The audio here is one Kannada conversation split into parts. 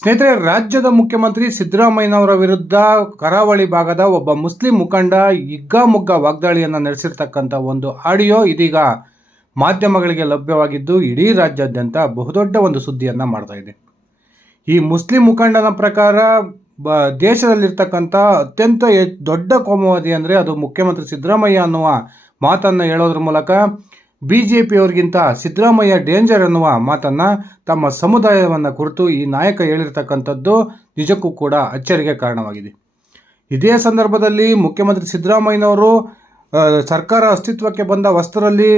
ಸ್ನೇಹಿತರೆ, ರಾಜ್ಯದ ಮುಖ್ಯಮಂತ್ರಿ ಸಿದ್ದರಾಮಯ್ಯನವರ ವಿರುದ್ಧ ಕರಾವಳಿ ಭಾಗದ ಒಬ್ಬ ಮುಸ್ಲಿಂ ಮುಖಂಡ ಹಿಗ್ಗಾಮುಗ್ಗಾ ವಾಗ್ದಾಳಿಯನ್ನು ನಡೆಸಿರ್ತಕ್ಕಂಥ ಒಂದು ಆಡಿಯೋ ಇದೀಗ ಮಾಧ್ಯಮಗಳಿಗೆ ಲಭ್ಯವಾಗಿದ್ದು ಇಡೀ ರಾಜ್ಯಾದ್ಯಂತ ಬಹುದೊಡ್ಡ ಒಂದು ಸುದ್ದಿಯನ್ನು ಮಾಡ್ತಾ ಇದೆ. ಈ ಮುಸ್ಲಿಂ ಮುಖಂಡನ ಪ್ರಕಾರ ದೇಶದಲ್ಲಿರ್ತಕ್ಕಂಥ ಅತ್ಯಂತ ದೊಡ್ಡ ಕೋಮುವಾದಿ ಅಂದರೆ ಅದು ಮುಖ್ಯಮಂತ್ರಿ ಸಿದ್ದರಾಮಯ್ಯ ಅನ್ನುವ ಮಾತನ್ನು ಹೇಳೋದ್ರ ಮೂಲಕ BJPಯವರಿಗಿಂತ ಸಿದ್ದರಾಮಯ್ಯ ಡೇಂಜರ್ ಅನ್ನುವ ಮಾತನ್ನು ತಮ್ಮ ಸಮುದಾಯವನ್ನು ಕುರಿತು ಈ ನಾಯಕ ಹೇಳಿರ್ತಕ್ಕಂಥದ್ದು ನಿಜಕ್ಕೂ ಕೂಡ ಅಚ್ಚರಿಗೆ ಕಾರಣವಾಗಿದೆ. ಇದೇ ಸಂದರ್ಭದಲ್ಲಿ ಮುಖ್ಯಮಂತ್ರಿ ಸಿದ್ದರಾಮಯ್ಯನವರು ಸರ್ಕಾರ ಅಸ್ತಿತ್ವಕ್ಕೆ ಬಂದ ಹೊಸದರಲ್ಲಿ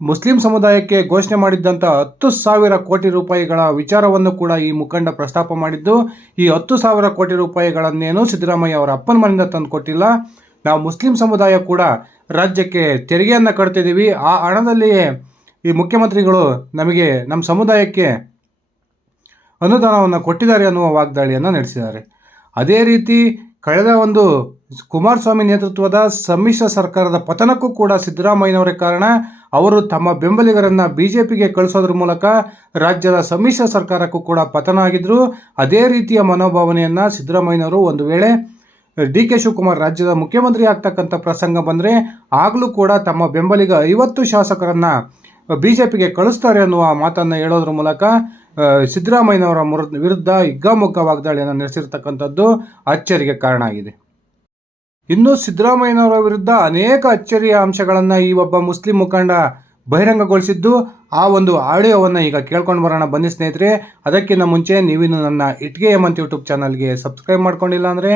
ಮುಸ್ಲಿಂ ಸಮುದಾಯಕ್ಕೆ ಘೋಷಣೆ ಮಾಡಿದ್ದಂಥ 10,000 ಕೋಟಿ ರೂಪಾಯಿಗಳ ವಿಚಾರವನ್ನು ಕೂಡ ಈ ಮುಖಂಡ ಪ್ರಸ್ತಾಪ ಮಾಡಿದ್ದು, ಈ 10,000 ಕೋಟಿ ರೂಪಾಯಿಗಳನ್ನೇನು ಸಿದ್ದರಾಮಯ್ಯ ಅವರ ಅಪ್ಪನ ಮನೆಯಿಂದ ತಂದು ಕೊಟ್ಟಿಲ್ಲ, ನಾವು ಮುಸ್ಲಿಂ ಸಮುದಾಯ ಕೂಡ ರಾಜ್ಯಕ್ಕೆ ತೆರಿಗೆಯನ್ನು ಕಟ್ತಿದ್ದೀವಿ, ಆ ಹಣದಲ್ಲಿಯೇ ಈ ಮುಖ್ಯಮಂತ್ರಿಗಳು ನಮ್ಮ ಸಮುದಾಯಕ್ಕೆ ಅನುದಾನವನ್ನು ಕೊಟ್ಟಿದ್ದಾರೆ ಅನ್ನುವ ವಾಗ್ದಾಳಿಯನ್ನು ನಡೆಸಿದ್ದಾರೆ. ಅದೇ ರೀತಿ ಕಳೆದ ಒಂದು ಕುಮಾರಸ್ವಾಮಿ ನೇತೃತ್ವದ ಸಮ್ಮಿಶ್ರ ಸರ್ಕಾರದ ಪತನಕ್ಕೂ ಕೂಡ ಸಿದ್ದರಾಮಯ್ಯನವರೇ ಕಾರಣ. ಅವರು ತಮ್ಮ ಬೆಂಬಲಿಗರನ್ನು BJPಗೆ ಕಳಿಸೋದ್ರ ಮೂಲಕ ರಾಜ್ಯದ ಸಮ್ಮಿಶ್ರ ಸರ್ಕಾರಕ್ಕೂ ಕೂಡ ಪತನ ಆಗಿದ್ದರು. ಅದೇ ರೀತಿಯ ಮನೋಭಾವನೆಯನ್ನು ಸಿದ್ದರಾಮಯ್ಯನವರು ಒಂದು ವೇಳೆ DK ಶಿವಕುಮಾರ್ ರಾಜ್ಯದ ಮುಖ್ಯಮಂತ್ರಿ ಆಗ್ತಕ್ಕಂಥ ಪ್ರಸಂಗ ಬಂದರೆ ಆಗಲೂ ಕೂಡ ತಮ್ಮ ಬೆಂಬಲಿಗ 50 ಶಾಸಕರನ್ನು BJPಗೆ ಕಳಿಸ್ತಾರೆ ಅನ್ನುವ ಮಾತನ್ನು ಹೇಳೋದ್ರ ಮೂಲಕ ಸಿದ್ದರಾಮಯ್ಯನವರ ವಿರುದ್ಧ ಹಿಗ್ಗಾಮುಗ್ಗಾ ವಾಗ್ದಾಳಿಯನ್ನು ನಡೆಸಿರ್ತಕ್ಕಂಥದ್ದು ಅಚ್ಚರಿಗೆ ಕಾರಣ ಆಗಿದೆ. ಇನ್ನು ಸಿದ್ದರಾಮಯ್ಯನವರ ವಿರುದ್ಧ ಅನೇಕ ಅಚ್ಚರಿಯ ಅಂಶಗಳನ್ನು ಈ ಒಬ್ಬ ಮುಸ್ಲಿಂ ಮುಖಂಡ ಬಹಿರಂಗಗೊಳಿಸಿದ್ದು, ಆ ಒಂದು ಆಡಿಯೋವನ್ನು ಈಗ ಕೇಳ್ಕೊಂಡು ಬರೋಣ ಬನ್ನಿ ಸ್ನೇಹಿತರೆ. ಅದಕ್ಕಿಂತ ಮುಂಚೆ ನೀವಿನ್ನು ನನ್ನ ಇಟ್ಗೆ ಹೇಮಂತ್ ಯೂಟ್ಯೂಬ್ ಚಾನಲ್ಗೆ ಸಬ್ಸ್ಕ್ರೈಬ್ ಮಾಡ್ಕೊಂಡಿಲ್ಲ ಅಂದರೆ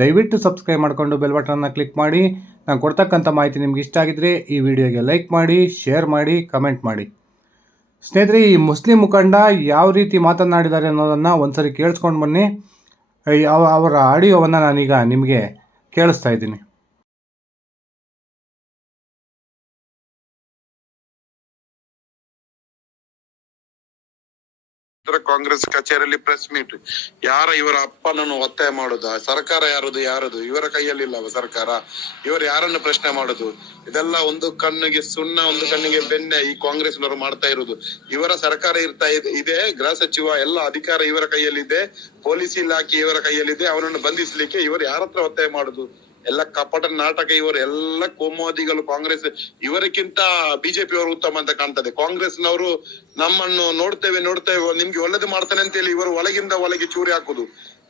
ದಯವಿಟ್ಟು ಸಬ್ಸ್ಕ್ರೈಬ್ ಮಾಡಿಕೊಂಡು ಬೆಲ್ ಬಟನ್ನ ಕ್ಲಿಕ್ ಮಾಡಿ. ನಾನು ಕೊಡ್ತಕ್ಕಂಥ ಮಾಹಿತಿ ನಿಮ್ಗೆ ಇಷ್ಟ ಆಗಿದ್ರೆ ಈ ವಿಡಿಯೋಗೆ ಲೈಕ್ ಮಾಡಿ, ಶೇರ್ ಮಾಡಿ, ಕಮೆಂಟ್ ಮಾಡಿ. ಸ್ನೇಹಿತರೆ, ಈ ಮುಸ್ಲಿಂ ಮುಖಂಡ ಯಾವ ರೀತಿ ಮಾತನಾಡಿದ್ದಾರೆ ಅನ್ನೋದನ್ನು ಒಂದ್ಸರಿ ಕೇಳಿಸ್ಕೊಂಡು ಬನ್ನಿ. ಅವರ ಆಡಿಯೋವನ್ನು ನಾನೀಗ ನಿಮಗೆ ಕೇಳಿಸ್ತಾ ಇದ್ದೀನಿ. ಕಾಂಗ್ರೆಸ್ ಕಚೇರಿಯಲ್ಲಿ ಪ್ರೆಸ್ ಮೀಟ್. ಇವರ ಅಪ್ಪನನ್ನು ಒತ್ತಾಯ ಮಾಡುದ? ಸರ್ಕಾರ ಯಾರದು? ಇವರ ಕೈಯಲ್ಲಿಲ್ಲ ಸರ್ಕಾರ. ಇವರು ಯಾರನ್ನು ಪ್ರಶ್ನೆ ಮಾಡುದು? ಇದೆಲ್ಲ ಒಂದು ಕಣ್ಣಿಗೆ ಸುಣ್ಣ, ಒಂದು ಕಣ್ಣಿಗೆ ಬೆಣ್ಣೆ ಈ ಕಾಂಗ್ರೆಸ್ನವರು ಮಾಡ್ತಾ ಇರುವುದು. ಇವರ ಸರ್ಕಾರ ಇದೆ, ಗೃಹ ಸಚಿವ ಎಲ್ಲ ಅಧಿಕಾರ ಇವರ ಕೈಯಲ್ಲಿದೆ, ಪೊಲೀಸ್ ಇಲಾಖೆ ಇವರ ಕೈಯಲ್ಲಿದೆ. ಅವನನ್ನು ಬಂಧಿಸಲಿಕ್ಕೆ ಇವರು ಯಾರ ಹತ್ರ ಒತ್ತಾಯ ಮಾಡುದು? ಎಲ್ಲ ಕಪಟ ನಾಟಕ. ಇವರು ಎಲ್ಲ ಕೋಮುವಾದಿಗಳು. ಕಾಂಗ್ರೆಸ್ ಇವರಕ್ಕಿಂತ BJP ಅವರು ಉತ್ತಮ ಅಂತ ಕಾಣ್ತದೆ. ಕಾಂಗ್ರೆಸ್ನವರು ನಮ್ಮನ್ನು ನೋಡ್ತೇವೆ ನಿಮ್ಗೆ ಒಳ್ಳೇದು ಮಾಡ್ತಾನೆ ಅಂತ ಹೇಳಿ ಇವರು ಒಳಗಿಂದ ಒಳಗೆ ಚೂರಿ ಹಾಕುದು.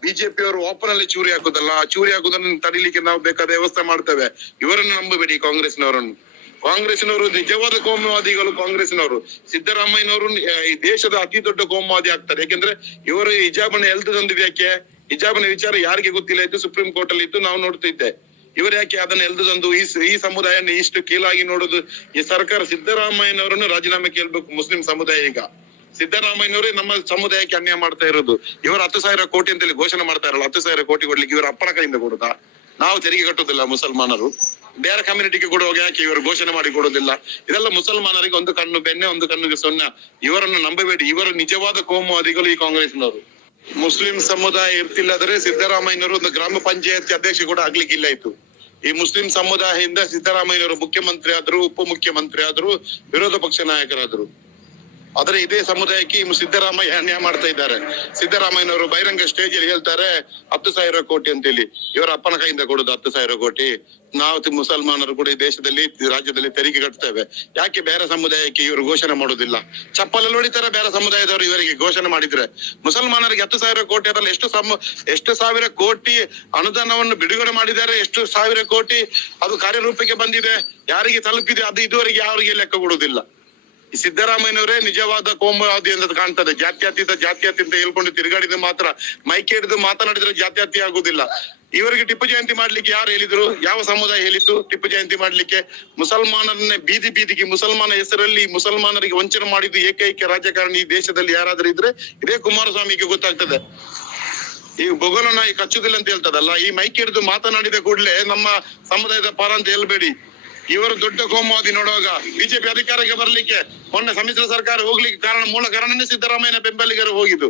BJP ಅವರು ಓಪನ್ ಅಲ್ಲಿ ಚೂರಿ ಹಾಕುದಲ್ಲ, ಆ ಚೂರಿ ಹಾಕುದನ್ನು ತಡಿಲಿಕ್ಕೆ ನಾವು ಬೇಕಾದ ವ್ಯವಸ್ಥೆ ಮಾಡ್ತೇವೆ. ಇವರನ್ನು ನಂಬಬೇಡಿ ಕಾಂಗ್ರೆಸ್ನವರನ್ನು. ಕಾಂಗ್ರೆಸ್ನವರು ನಿಜವಾದ ಕೋಮುವಾದಿಗಳು. ಕಾಂಗ್ರೆಸ್ನವರು ಸಿದ್ದರಾಮಯ್ಯನವರು ಈ ದೇಶದ ಅತಿ ದೊಡ್ಡ ಕೋಮುವಾದಿ ಆಗ್ತಾರೆ. ಯಾಕೆಂದ್ರೆ ಇವರು ಹಿಜಾಬನ್ನು ಎಲ್ತದಂದಿದೆ. ಯಾಕೆ ಹಿಜಾಬನ ವಿಚಾರ ಯಾರಿಗೆ ಗೊತ್ತಿಲ್ಲ ಇತ್ತು, ಸುಪ್ರೀಂ ಕೋರ್ಟ್ ಅಲ್ಲಿ ಇತ್ತು, ನಾವು ನೋಡ್ತಿದ್ದೆ. ಇವರು ಯಾಕೆ ಅದನ್ನ ಎಲ್ದು ತಂದು ಈ ಸಮುದಾಯನ ಇಷ್ಟು ಕೀಳಾಗಿ ನೋಡುದು? ಈ ಸರ್ಕಾರ ಸಿದ್ದರಾಮಯ್ಯನವರನ್ನು ರಾಜೀನಾಮೆ ಕೇಳ್ಬೇಕು ಮುಸ್ಲಿಂ ಸಮುದಾಯ. ಈಗ ಸಿದ್ದರಾಮಯ್ಯನವರೇ ನಮ್ಮ ಸಮುದಾಯಕ್ಕೆ ಅನ್ಯಾಯ ಮಾಡ್ತಾ ಇರೋದು. ಇವರು 10,000 ಕೋಟಿ ಅಂತೇಳಿ ಘೋಷಣೆ ಮಾಡ್ತಾ ಇರಲ್ಲ. 10,000 ಕೋಟಿ ಕೊಡ್ಲಿಕ್ಕೆ ಇವರ ಅಪ್ಪನ ಕೈಯಿಂದ ಕೊಡುದಾ? ನಾವು ತೆರಿಗೆ ಕಟ್ಟುದಿಲ್ಲ ಮುಸಲ್ಮಾನರು, ಬೇರೆ ಕಮ್ಯುನಿಟಿಗೆ ಕೊಡುವಾಗ ಯಾಕೆ ಇವರು ಘೋಷಣೆ ಮಾಡಿ ಕೊಡುದಿಲ್ಲ? ಇದೆಲ್ಲ ಮುಸಲ್ಮಾನರಿಗೆ ಒಂದು ಕಣ್ಣು ಬೆಣ್ಣೆ, ಒಂದು ಕಣ್ಣಿಗೆ ಸೊನ್ನ. ಇವರನ್ನು ನಂಬಬೇಡಿ. ಇವರು ನಿಜವಾದ ಕೋಮುವಾದಿಗಳು ಈ ಕಾಂಗ್ರೆಸ್ನವರು. ಮುಸ್ಲಿಂ ಸಮುದಾಯ ಇರ್ತಿಲ್ಲದ್ರೆ ಸಿದ್ದರಾಮಯ್ಯನವರು ಒಂದು ಗ್ರಾಮ ಪಂಚಾಯತ್ ಅಧ್ಯಕ್ಷ ಕೂಡ ಆಗ್ಲಿಕ್ಕಿಲ್ಲ ಇತ್ತು. ಈ ಮುಸ್ಲಿಂ ಸಮುದಾಯದಿಂದ ಸಿದ್ದರಾಮಯ್ಯನವರು ಮುಖ್ಯಮಂತ್ರಿ ಆದ್ರು, ಉಪಮುಖ್ಯಮಂತ್ರಿ ಆದ್ರು, ವಿರೋಧ ಪಕ್ಷ ನಾಯಕರಾದ್ರು. ಆದ್ರೆ ಇದೇ ಸಮುದಾಯಕ್ಕೆ ಸಿದ್ದರಾಮಯ್ಯ ಅನ್ಯಾಯ ಮಾಡ್ತಾ ಇದ್ದಾರೆ. ಸಿದ್ದರಾಮಯ್ಯನವರು ಬಹಿರಂಗ ಸ್ಟೇಜ್ ಅಲ್ಲಿ ಹೇಳ್ತಾರೆ 10,000 ಕೋಟಿ ಅಂತೇಳಿ. ಇವರ ಅಪ್ಪನ ಕೈಯಿಂದ ಕೊಡುದು 10,000 ಕೋಟಿ. ನಾವು ಮುಸಲ್ಮಾನರು ಕೂಡ ಈ ದೇಶದಲ್ಲಿ, ರಾಜ್ಯದಲ್ಲಿ ತೆರಿಗೆ ಕಟ್ತೇವೆ. ಯಾಕೆ ಬೇರೆ ಸಮುದಾಯಕ್ಕೆ ಇವರು ಘೋಷಣೆ ಮಾಡುದಿಲ್ಲ? ಚಪ್ಪಲಲ್ಲಿ ಹೊಡಿತಾರೆ ಬೇರೆ ಸಮುದಾಯದವರು ಇವರಿಗೆ ಘೋಷಣೆ ಮಾಡಿದ್ರೆ. ಮುಸಲ್ಮಾನರಿಗೆ 10,000 ಕೋಟಿ, ಅದರಲ್ಲಿ ಎಷ್ಟು ಸಾವಿರ ಕೋಟಿ ಅನುದಾನವನ್ನು ಬಿಡುಗಡೆ ಮಾಡಿದ್ದಾರೆ, ಎಷ್ಟು ಸಾವಿರ ಕೋಟಿ ಅದು ಕಾರ್ಯರೂಪಕ್ಕೆ ಬಂದಿದೆ, ಯಾರಿಗೆ ತಲುಪಿದೆ, ಅದು ಇದುವರೆಗೆ ಯಾರಿಗೆ ಲೆಕ್ಕ ಕೊಡುವುದಿಲ್ಲ. ಈ ಸಿದ್ದರಾಮಯ್ಯನವರೇ ನಿಜವಾದ ಕೋಮುವಾದಿ ಅಂತ ಕಾಣ್ತದೆ. ಜಾತ್ಯತೀತ ಅಂತ ಹೇಳ್ಕೊಂಡು ತಿರುಗಾಡಿದ ಮಾತ್ರ, ಮೈಕ್ ಹಿಡಿದು ಮಾತನಾಡಿದ್ರೆ ಜಾತ್ಯತೀತ ಆಗುದಿಲ್ಲ. ಇವರಿಗೆ ಟಿಪ್ಪು ಜಯಂತಿ ಮಾಡ್ಲಿಕ್ಕೆ ಯಾರು ಹೇಳಿದ್ರು? ಯಾವ ಸಮುದಾಯ ಹೇಳಿತ್ತು ಟಿಪ್ಪು ಜಯಂತಿ ಮಾಡ್ಲಿಕ್ಕೆ? ಮುಸಲ್ಮಾನರನ್ನೇ ಬೀದಿಗೆ ಮುಸಲ್ಮಾನ ಹೆಸರಲ್ಲಿ ಮುಸಲ್ಮಾನರಿಗೆ ವಂಚನೆ ಮಾಡಿದ್ದು ಏಕೈಕ ರಾಜಕಾರಣಿ ಈ ದೇಶದಲ್ಲಿ ಯಾರಾದ್ರೂ ಇದ್ರೆ ಇದೇ ಕುಮಾರಸ್ವಾಮಿಗೆ ಗೊತ್ತಾಗ್ತದೆ. ಈ ಬೊಗಲ ನಾಯಿ ಕಚ್ಚುದಿಲ್ಲ ಅಂತ ಹೇಳ್ತದಲ್ಲ, ಈ ಮೈಕ್ ಹಿಡಿದು ಮಾತನಾಡಿದ ಕೂಡಲೇ ನಮ್ಮ ಸಮುದಾಯದ ಪರ ಅಂತ ಹೇಳ್ಬೇಡಿ. ಇವರು ದೊಡ್ಡ ಕೋಮುವಾದಿ. ನೋಡುವಾಗ BJP ಅಧಿಕಾರಕ್ಕೆ ಬರ್ಲಿಕ್ಕೆ ಮೊನ್ನೆ ಸಮ್ಮಿಶ್ರ ಸರ್ಕಾರ ಹೋಗ್ಲಿಕ್ಕೆ ಮೂಲ ಕಾರಣನೇ ಸಿದ್ದರಾಮಯ್ಯನ ಬೆಂಬಲಿಗರು ಹೋಗಿದ್ದು.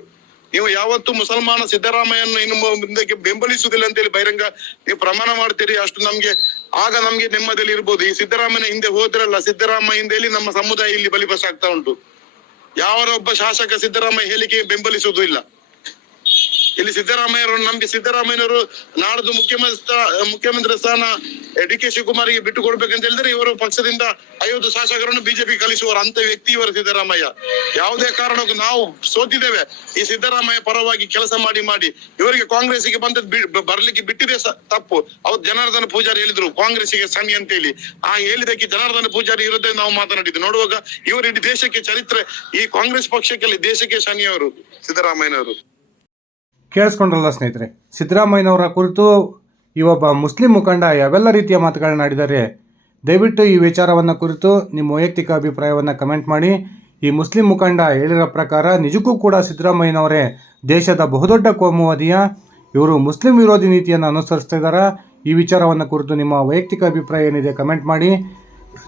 ನೀವು ಯಾವತ್ತು ಮುಸಲ್ಮಾನ ಸಿದ್ದರಾಮಯ್ಯನ ಇನ್ನು ಮುಂದಕ್ಕೆ ಬೆಂಬಲಿಸುವುದಿಲ್ಲ ಅಂತೇಳಿ ಬಹಿರಂಗ ನೀವು ಪ್ರಮಾಣ ಮಾಡ್ತೀರಿ, ಅಷ್ಟು ನಮ್ಗೆ ನೆಮ್ಮದಿಯಲ್ಲಿ ಇರ್ಬೋದು. ಈ ಸಿದ್ದರಾಮಯ್ಯನ ಹಿಂದೆ ಹೋದ್ರಲ್ಲ, ಸಿದ್ದರಾಮಯ್ಯ ಹಿಂದೆ ನಮ್ಮ ಸಮುದಾಯ ಇಲ್ಲಿ ಬಲಿಪಶು ಆಗ್ತಾ ಉಂಟು. ಯಾವರೊಬ್ಬ ಶಾಸಕ ಸಿದ್ದರಾಮಯ್ಯ ಹೇಳಿಕೆ ಬೆಂಬಲಿಸುವುದೂ ಇಲ್ಲ. ಇಲ್ಲಿ ಸಿದ್ದರಾಮಯ್ಯರನ್ನು ನಂಬಿ ಸಿದ್ದರಾಮಯ್ಯನವರು ನಾಡ್ದು ಮುಖ್ಯಮಂತ್ರಿ ಸ್ಥಾನ ಡಿ.ಕೆ. ಶಿವಕುಮಾರ್ಗೆ ಬಿಟ್ಟು ಕೊಡ್ಬೇಕಂತ ಹೇಳಿದ್ರೆ ಇವರು ಪಕ್ಷದಿಂದ 50 ಶಾಸಕರನ್ನು ಬಿಜೆಪಿ ಕಳಿಸುವರು ಅಂತ ವ್ಯಕ್ತಿ ಇವರು ಸಿದ್ದರಾಮಯ್ಯ. ಯಾವುದೇ ಕಾರಣಕ್ಕೂ ನಾವು ಸೋತಿದ್ದೇವೆ. ಈ ಸಿದ್ದರಾಮಯ್ಯ ಪರವಾಗಿ ಕೆಲಸ ಮಾಡಿ ಇವರಿಗೆ ಕಾಂಗ್ರೆಸ್ಗೆ ಬರ್ಲಿಕ್ಕೆ ಬಿಟ್ಟಿದೆ ತಪ್ಪು. ಅವ್ರು ಜನಾರ್ದನ ಪೂಜಾರಿ ಹೇಳಿದ್ರು ಕಾಂಗ್ರೆಸ್ಗೆ ಸಣಿ ಅಂತ ಹೇಳಿ. ಆ ಹೇಳಿದಕ್ಕೆ ಜನಾರ್ದನ ಪೂಜಾರಿ ವಿರುದ್ಧ ನಾವು ಮಾತನಾಡಿದ್ದು. ನೋಡುವಾಗ ಇವರು ಇಡೀ ದೇಶಕ್ಕೆ ಚರಿತ್ರೆ, ಈ ಕಾಂಗ್ರೆಸ್ ಪಕ್ಷಕ್ಕೆ ದೇಶಕ್ಕೆ ಶನಿಯವರು ಸಿದ್ದರಾಮಯ್ಯನವರು. ಕೇಳಿಸ್ಕೊಂಡ್ರಲ್ಲ ಸ್ನೇಹಿತರೆ, ಸಿದ್ದರಾಮಯ್ಯನವರ ಕುರಿತು ಈ ಒಬ್ಬ ಮುಸ್ಲಿಂ ಮುಖಂಡ ಯಾವೆಲ್ಲ ರೀತಿಯ ಮಾತುಗಳನ್ನ ಆಡಿದ್ದಾರೆ. ದಯವಿಟ್ಟು ಈ ವಿಚಾರವನ್ನು ಕುರಿತು ನಿಮ್ಮ ವೈಯಕ್ತಿಕ ಅಭಿಪ್ರಾಯವನ್ನು ಕಮೆಂಟ್ ಮಾಡಿ. ಈ ಮುಸ್ಲಿಂ ಮುಖಂಡ ಹೇಳಿರೋ ಪ್ರಕಾರ ನಿಜಕ್ಕೂ ಕೂಡ ಸಿದ್ದರಾಮಯ್ಯನವರೇ ದೇಶದ ಬಹುದೊಡ್ಡ ಕೋಮುವಾದಿಯ, ಇವರು ಮುಸ್ಲಿಂ ವಿರೋಧಿ ನೀತಿಯನ್ನು ಅನುಸರಿಸ್ತಾ ಇದ್ದಾರೆ. ಈ ವಿಚಾರವನ್ನು ಕುರಿತು ನಿಮ್ಮ ವೈಯಕ್ತಿಕ ಅಭಿಪ್ರಾಯ ಏನಿದೆ ಕಮೆಂಟ್ ಮಾಡಿ.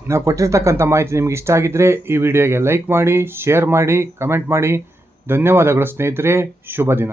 ನಾವು ಕೊಟ್ಟಿರ್ತಕ್ಕಂಥ ಮಾಹಿತಿ ನಿಮ್ಗೆ ಇಷ್ಟ ಆಗಿದ್ದರೆ ಈ ವಿಡಿಯೋಗೆ ಲೈಕ್ ಮಾಡಿ, ಶೇರ್ ಮಾಡಿ, ಕಮೆಂಟ್ ಮಾಡಿ. ಧನ್ಯವಾದಗಳು ಸ್ನೇಹಿತರೆ, ಶುಭ ದಿನ.